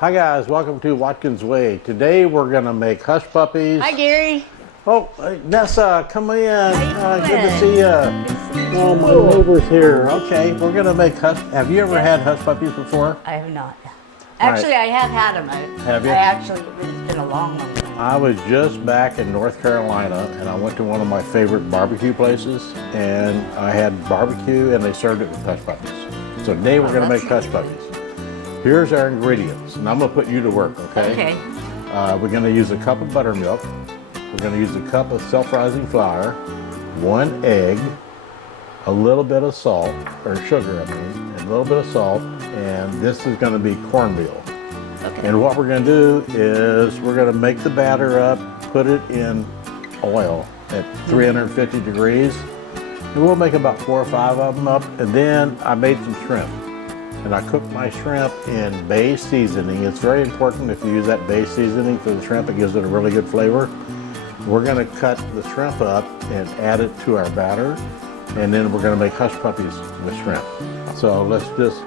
Hi guys, welcome to Watkins Way. Today we're gonna make hush puppies. Hi Gary. Oh, hey, Nessa, come in. How you Good to doing? see you. Good to see you Oh, my too. neighbor's here. Okay, we're gonna make hush. Have you ever had hush puppies before? I have not. Actually, I have had them. Have you? It's been a long time. I was just back in North Carolina and I went to one of my favorite barbecue places and I had barbecue and they served it with hush puppies. So today we're gonna make hush puppies. Here's our ingredients, and I'm gonna put you to work, okay? Okay. We're gonna use a cup of buttermilk. We're gonna use a cup of self-rising flour, 1 egg, a little bit of salt, or sugar, I mean, and a little bit of salt, and this is gonna be cornmeal. Okay. And what we're gonna do is we're gonna make the batter up, put it in oil at 350 degrees, and we'll make about 4 or 5 of them up, and then I made some shrimp. And I cooked my shrimp in bay seasoning. It's very important if you use that bay seasoning for the shrimp, it gives it a really good flavor. We're gonna cut the shrimp up and add it to our batter, and then we're gonna make hush puppies with shrimp. So let's just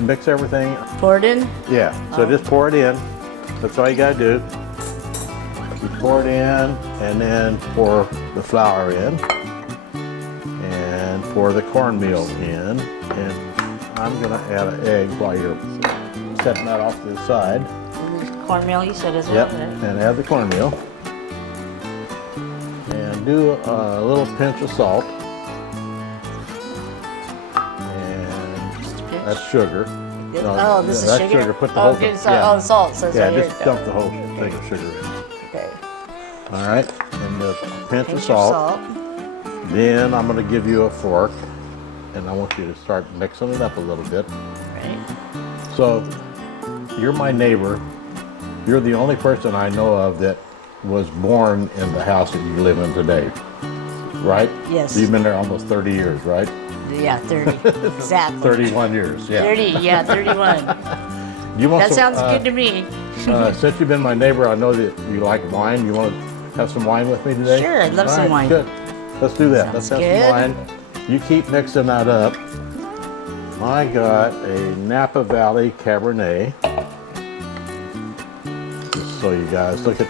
mix everything. Pour it in? Yeah, so just pour it in. That's all you gotta do. You pour it in, and then pour the flour in, and pour the cornmeal in, and I'm gonna add an egg while you're setting that off to the side. And cornmeal, you said as well. Yep, Right? and add the cornmeal. And do a little pinch of salt. And Just a pinch. that's sugar. Oh, this is that's sugar? Put the Oh, whole good. thing. Oh, the salt. So Yeah, right here just it dump goes. the whole thing of sugar in. Okay. All right, and a pinch of Pinch salt. Then I'm gonna give you a fork, and I want you to start mixing it up a little bit. Right. So, you're my neighbor. You're the only person I know of that was born in the house that you live in today, right? Yes. You've been there almost 30 years, right? Yeah, 30. Exactly. 31 years, yeah. 30, yeah, 31. You want That some, sounds good to me. Since you've been my neighbor, I know that you like wine. You want to have some wine with me today? Sure, I'd love All some right, wine. Good. Let's do that. Let's Sounds have good. some wine. You keep mixing that up. I got a Napa Valley Cabernet. Just so you guys look at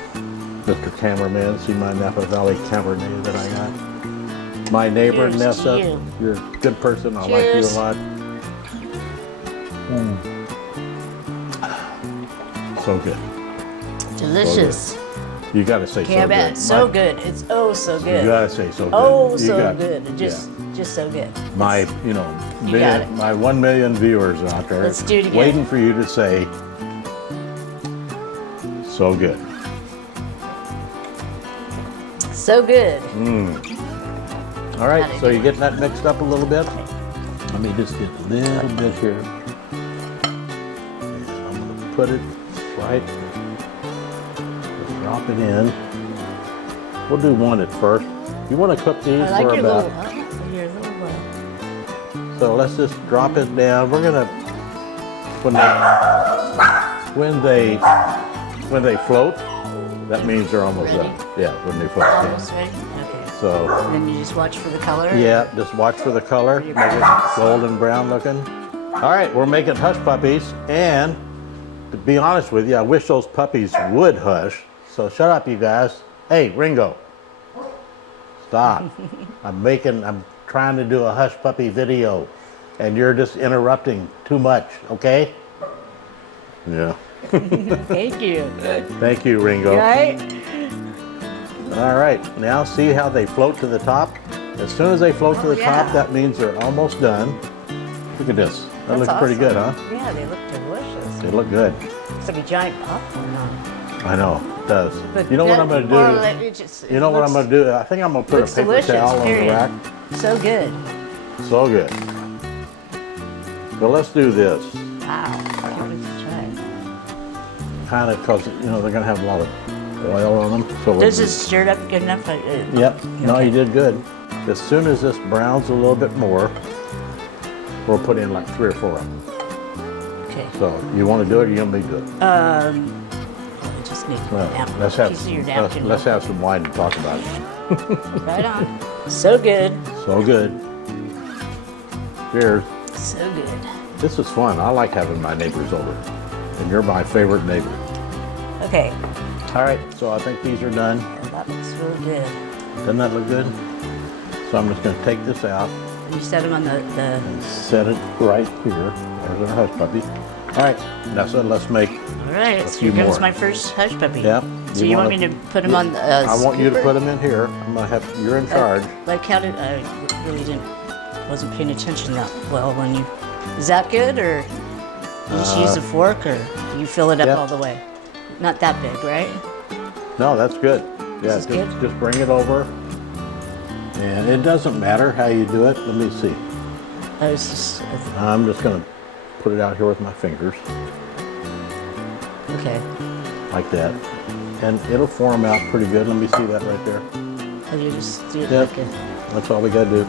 Mr. Cameraman, see my Napa Valley Cabernet that I got. My neighbor Cheers to Nessa, you. you're a good person. I like you Cheers. a lot. So good. Delicious. You gotta say so Can't good. bet. So good. It's oh so good. You gotta say so good. Oh, You so got- good. Just so good. My, You got it. my 1 million viewers out there Let's do it again. waiting for you to say, so good. So good. All right, Gotta so do you're getting that mixed up a little bit? Let me just get a little bit here. And I'm gonna put it right, just drop it in. We'll do one at first. You wanna cook these I like for your about, little, your little so let's just drop it down. We're gonna, when they float, that means they're almost Ready? done. Yeah, when they float. yeah. almost ready. Okay. So, And then you just watch for the color. yeah, just watch for the color, make it golden brown looking. All right, we're making hush puppies, and to be honest with you, I wish those puppies would hush. So shut up, you guys. Hey, Ringo, stop. I'm trying to do a hush puppy video, and you're just interrupting too much, okay? Yeah. Thank you. Thank you, Ringo. Right? All right, now see how they float to the top? As soon as they float to the top, yeah. that means they're almost done. Look at this. That That's looks pretty good, huh? awesome. Yeah, they look delicious. They look good. It's like a giant popcorn on. I know, it does. But You know what I'm that- gonna or do? like it just- You know what I'm gonna do? I think I'm gonna put a looks paper delicious, towel on the period. rack. So good. So good. So let's do this. Wow. I can't wait to try it. Kind of, cause you know they're gonna have a lot of oil on them. So we'll This do- is stirred up good enough. Yep. No, Okay. you did good. As soon as this browns a little bit more, we'll put in like 3 or 4 of them. Okay. So you want to do it, or you want me to do it? I just need Well, a napkin. let's have Piece of your let's, napkin. let's have some wine to talk about it. Right on. So good. So good. Cheers. So good. This is fun. I like having my neighbors over. and you're my favorite neighbor. Okay. All right, so I think these are done. And that looks really good. Doesn't that look good? So I'm just gonna take this out You set them on the and set it right here. There's our hush puppy. All right, Nessa, let's make all right, so few here comes more. my first hush puppy. Yep. So you want me to put them on the I want you to scooper? put them in here. I'm gonna have, you're in charge. Like how did, I really wasn't paying attention that well when you, is that good or you just use a fork or you fill it up yep. all the way? Not that big, right? No, that's good. Yeah, This is good? just bring it over. And it doesn't matter how you do it. Let me see. I was just, I'm just gonna put it out here with my fingers, okay. like that. And it'll form out pretty good. Let me see that right there. Oh, you just do it Yep. like a, That's all we gotta do.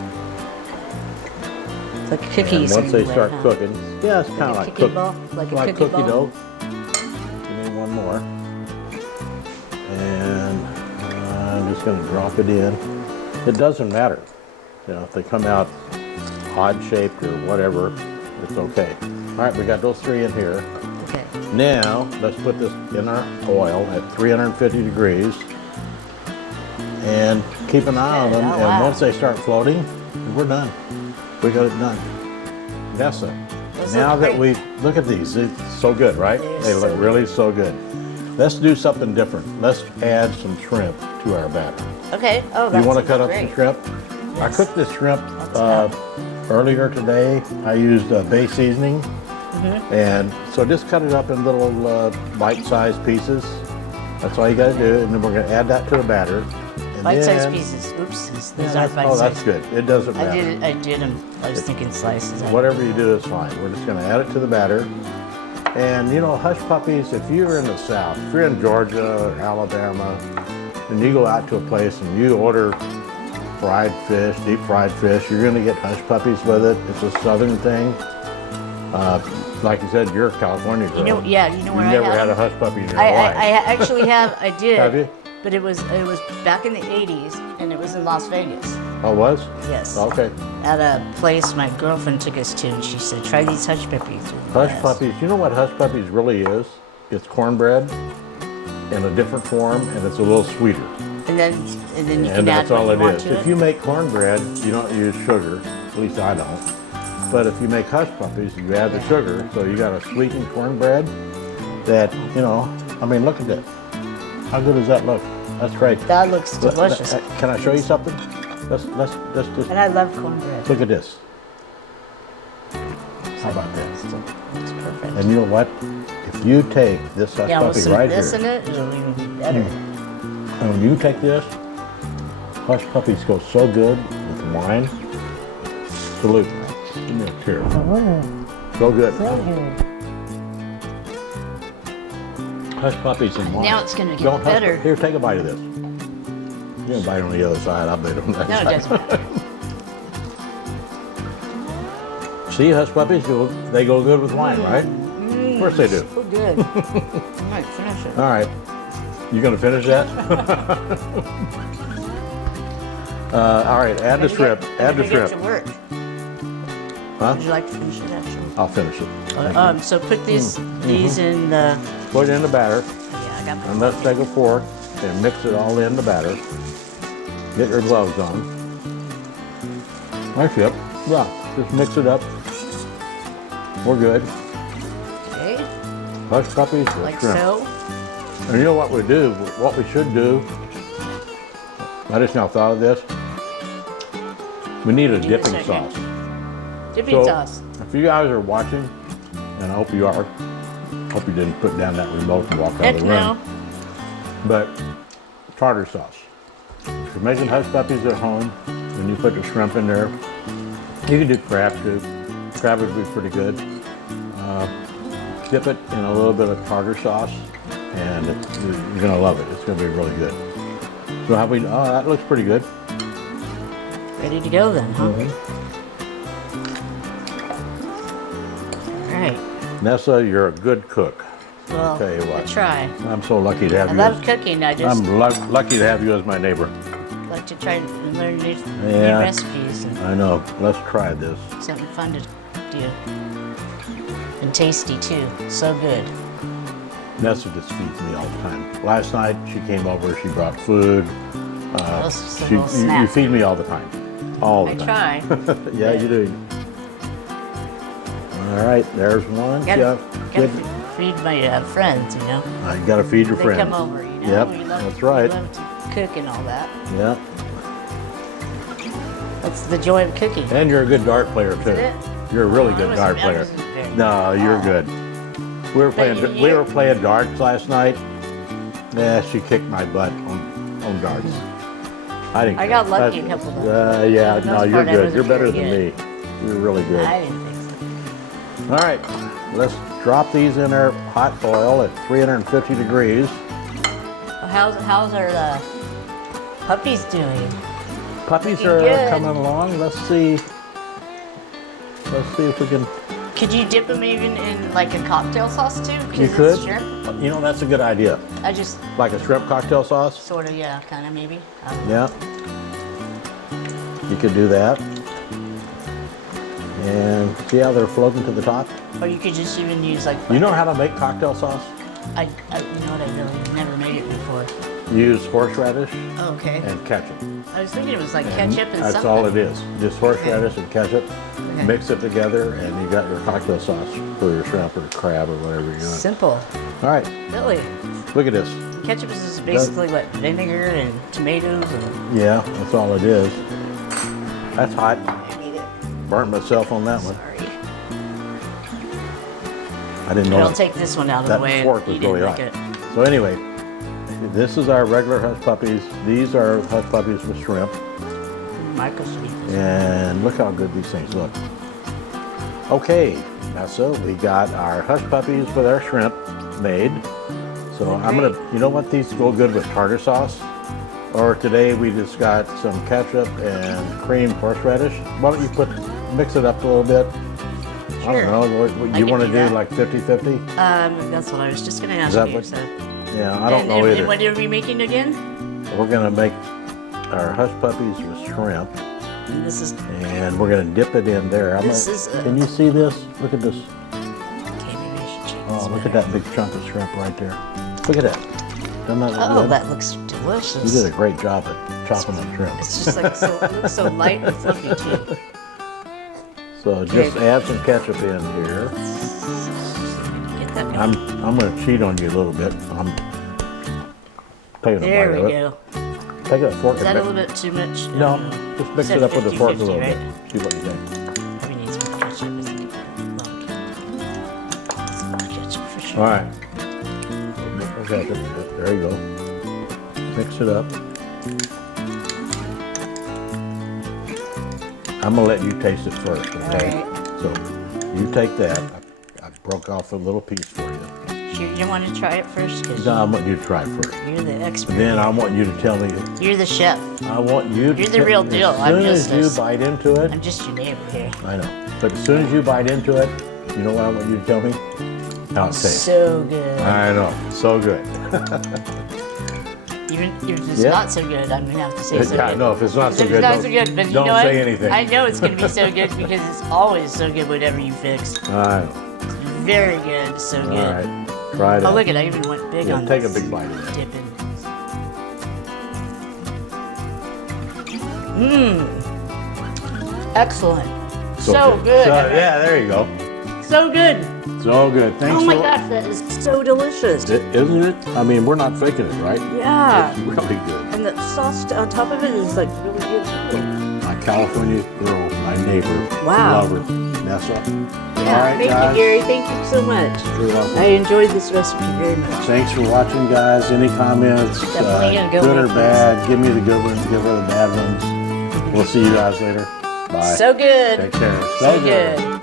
like And cookies. once they in a way, start huh? cooking, yeah, it's kind of a like cookie ball? Like a cookie ball? dough. Give me one more. And I'm just gonna drop it in. It doesn't matter. You know, if they come out odd shaped or whatever, it's okay. All right, we got those three in here. Okay. Now, let's put this in our oil at 350 degrees and keep an eye on them. Oh, And wow. once they start floating, we're done. We got it done. Nessa, Those now look that great. look at these, it's so good, right? They're They so look good. really so good. Let's do something different. Let's add some shrimp to our batter. Okay. Oh, You that's want to cut up great. some shrimp? I Yes. cooked this shrimp Let's earlier today. I used bay seasoning. Mm-hmm. And so just cut it up in little bite-sized pieces. That's all you got to do. And then we're going to add that to the batter. And Bite-sized then- pieces. Oops, these Yeah, aren't that's, bite-sized. oh, that's good. It doesn't matter. I did them. I was thinking slices. Whatever you do is fine. We're just going to add it to the batter. And you know, hush puppies, if you're in the South, if you're in Georgia or Alabama, and you go out to a place and you order fried fish, deep fried fish, you're going to get hush puppies with it. It's a Southern thing. Like you said, you're a California girl. You know, yeah, you know You've where I never have had a them? hush puppy in your I life. actually have. I did. Have you? But it was back in the 80s, and it was in Las Vegas. Oh, was? Yes. Okay. At a place my girlfriend took us to, and she said, "Try these hush puppies." Hush puppies, you know what hush puppies really is? It's cornbread in a different form, and it's a little sweeter. And then you And can add that's all what it you want is. to If you make cornbread, you don't use sugar. At least I don't. But if you make hush puppies, you add the Yeah. sugar. So you got a sweetened cornbread that, you know, I mean, look at that. How good does that look? That's great. That looks delicious. Can I show you something? Let's just And I love cornbread. look at this. How about that? It's perfect. And you know what? If you take this hush Yeah, with puppy some right this here, in it, it'll even be better. and when you take this, hush puppies go so good with wine. Salute. Give me a cheer. So good. Hush puppies and wine. Now it's gonna get Don't hush- better. Here, take a bite of this. You're gonna bite on the other side. I'll bite on that No, it side. doesn't matter. See, hush puppies they go good with wine, right? Of course they do. So good. I might finish it. All right. You gonna finish that? All right. Add the shrimp. Add the Get shrimp. to work. Huh? Would you like to finish it, actually? I'll finish it. Thank you. So put these in the. Put it in the batter, Yeah, I got my. and let's take a fork and mix it all in the batter. Get your gloves on. Nice, yep. Yeah, just mix it up. We're good. Okay, Hush puppies with like shrimp. so. And you know what we do? What we should do? I just now thought of this. We need a Give it a dipping second. sauce. Dipping So, sauce. if you guys are watching, and I hope you are, hope you didn't put down that remote and walk out Heck of the room. no. But tartar sauce. If you're making hush puppies at home, and you put the shrimp in there, you can do crab too. Crab would be pretty good. Dip it in a little bit of tartar sauce, and you're gonna love it. It's gonna be really good. So how we? Oh, that looks pretty good. Ready to go then, huh? All right. Nessa, you're a good cook. Well, Tell you I what. try. I'm so lucky to have I you. love cooking. I just Lucky to have you as my neighbor. like to try and learn new Yeah. recipes and I know. Let's try this. something fun to do. And tasty too. So good. Nessa just feeds me all the time. Last night she came over, she brought food. That's just a You little snack. feed me all the time. All the I time. try. Yeah, you do. All right, there's one. Gotta Good. feed my friends, you know. You gotta feed your They friends. come over, you know. Yep, We that's right. We love to cook and all that. Yep. That's the joy of cooking. And you're a good dart player too. it? You're a really I good wasn't- dart I player. wasn't very No, good. you're Oh. good. We were playing. you- We were playing darts last night. Yeah, she kicked my butt on darts. I didn't. I care. got lucky a couple times. Yeah, For the no, most you're part, I good. wasn't You're better very than me. You're really good. I didn't think so. All right, let's drop these in our hot oil at 350 degrees. Well, how's our puppies doing? Puppies Looking are good. coming along. Let's see. Let's see if we can. Could you dip them even in like a cocktail sauce too? 'Cause You it's could. shrimp. You know, that's a good idea. I just Like a shrimp cocktail sauce. sort of, yeah, kind of maybe. Yeah. You could do that. And see how they're floating to the top? Or you could just even use like. You know how to make cocktail sauce? I you know what, I really never made it before. Use horseradish Oh, okay. and ketchup. I was thinking it was like ketchup and That's something. all it is. Just horseradish and ketchup. Okay. Mix it together and you got your cocktail sauce for your shrimp or crab or whatever you're doing. Simple. All right, Really. look at this. Ketchup is just basically what, vinegar and tomatoes and. Yeah, that's all it is. That's hot. I need it. Burnt myself on that one. Sorry. I didn't know But I'll take this one out of that the way. fork and was eat it really like hot. it. So anyway, this is our regular hush puppies. These are hush puppies with shrimp. Microsweet. And look how good these things look. Okay, now so we got our hush puppies with our shrimp made. So I'm gonna, you know what, these go good with tartar sauce. Or today we just got some ketchup and creamed horseradish. Why don't you mix it up a little bit? I Sure. don't know, what I you can want to do do, that. like 50-50? That's what I was just gonna ask that you. what- So. Yeah, I don't know and either. what are we making again? We're gonna make our hush puppies with shrimp. And this is And we're gonna dip it in there. Can you see this? Look at this. okay. Maybe I should check Oh, this look at better. that big chunk of shrimp right there. Look at that. Doesn't that look Oh, good? that looks delicious. You did a great job at chopping up shrimp. It's just like so, it looks so light and fluffy too. So just add some ketchup in here. Get that going. I'm gonna cheat on you a little bit. I'm taking a There bite we of it. go. Take a fork Is that a and little bit too much? No, just mix Said it up with the fork a 50-50, little right? bit. See what you think. Probably needs more ketchup. Isn't it? More ketchup for sure. All right. Okay, there you go. Mix it up. I'm gonna let you taste it first, okay? All So you take that. I broke off a little piece for you. You want to try it first? Because No, I want you to try it first. you're the expert. Then I want you to tell me. You're the chef. I want you to. You're the real deal. As I'm soon just as you this. bite into it, I'm just your neighbor here. I know. But as soon as you bite into it, you know what I want you to tell me? How it tastes. So good. I know. So good. Even if it's Yeah. not so good, I'm gonna have to say so Yeah, good. no, if it's not so If good, it's not don't, so good, but you don't know what? say anything. I know it's gonna be so good because it's always so good whatever you fix. I know. Very good, so All good. right. Try it Oh out. look at I even went big Yeah, on take this. a big bite of it. Dipping. Excellent. So good. Yeah, there you go. So good. So good. Thanks Oh my for gosh, that is so delicious. Isn't it? I mean, we're not faking it, right? Yeah. It's really good. And the sauce on top of it is like really good too. My California girl, my neighbor, Wow. lover, Nessa. Yeah, All right, thank guys. you, Gary. Thank you so much. You're welcome. I enjoyed this recipe very much. Thanks for watching, guys. Any comments, Definitely gonna go good or with this. bad? Give me the good ones, give her the bad ones. We'll see you guys later. Bye. So good. Take care. So good.